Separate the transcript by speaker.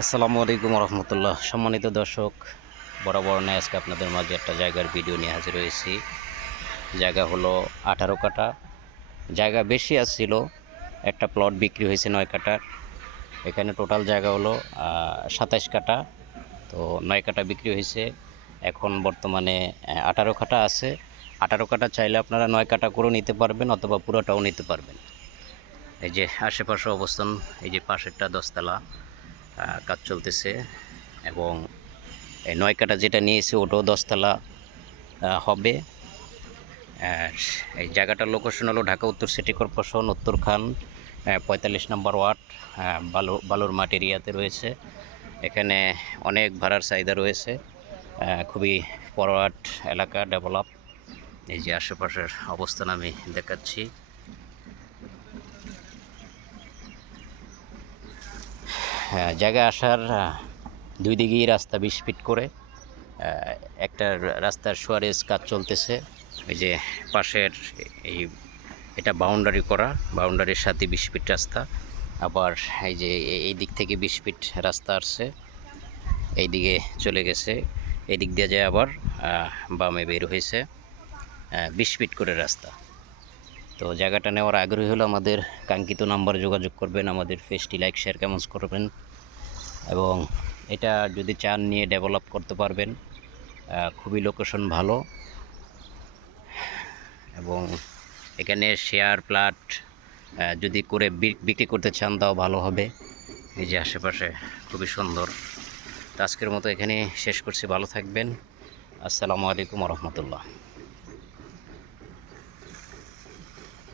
Speaker 1: আসসালামু আলাইকুম রহমতুল্লাহ। সম্মানিত দর্শক, বরাবর নেয় আজকে আপনাদের মাঝে একটা জায়গার ভিডিও নিয়ে হাজির হয়েছি। জায়গা হলো আঠারো কাটা জায়গা বেশি আসছিল একটা প্লট বিক্রি হয়েছে নয় কাটার এখানে টোটাল জায়গা হলো সাতাইশ কাটা তো নয় কাটা বিক্রি হয়েছে। এখন বর্তমানে আঠারো কাটা আছে। আঠারো কাটা চাইলে আপনারা নয় কাটা করেও নিতে পারবেন অথবা পুরোটাও নিতে পারবেন। এই যে আশেপাশে অবস্থান, এই যে পাশেরটা দশতলা। কাজ চলতেছে এবং এই নয় কাটা যেটা নিয়েছে ওটাও দশতলা হবে। এই জায়গাটার লোকেশন হলো ঢাকা উত্তর সিটি কর্পোরেশন উত্তরখান পঁয়তাল্লিশ নম্বর ওয়ার্ড আহ, বালু বালুর মাঠ এরিয়াতে রয়েছে। এখানে অনেক ভাড়ার চাহিদা রয়েছে। খুবই ফরওয়ার্ড এলাকা ডেভেলপ এই যে আশেপাশের অবস্থান আমি দেখাচ্ছি। জায়গায় আসার দুই দিকেই রাস্তা বিশ ফিট করে। একটা রাস্তার সুয়ারেজ কাজ চলতেছে। এই যে পাশের এই, এটা বাউন্ডারি করা, বাউন্ডারির সাথে বিশ ফিট রাস্তা। আবার এই যে এই দিক থেকে বিশ ফিট রাস্তা আসছে। এই দিকে চলে গেছে। এই দিক দিয়ে যায় আবার বামে বের হয়েছে। বিশ ফিট করে রাস্তা। তো জায়গাটা নেওয়ার আগ্রহী হলো আমাদের কাঙ্ক্ষিত নাম্বারে যোগাযোগ করবেন, আমাদের ফেসটি লাইক, শেয়ার কেমন করবেন এবং এটা যদি চান নিয়ে ডেভেলপ করতে পারবেন খুবই লোকেশন ভালো এবং এখানে শেয়ার, প্লাট যদি করে বিক্রি করতে চান তাও ভালো হবে। এই যে আশেপাশে খুবই সুন্দর। তো আজকের মতো এখানে শেষ করছি। ভালো থাকবেন। আসসালামু আলাইকুম রহমতুল্লাহ।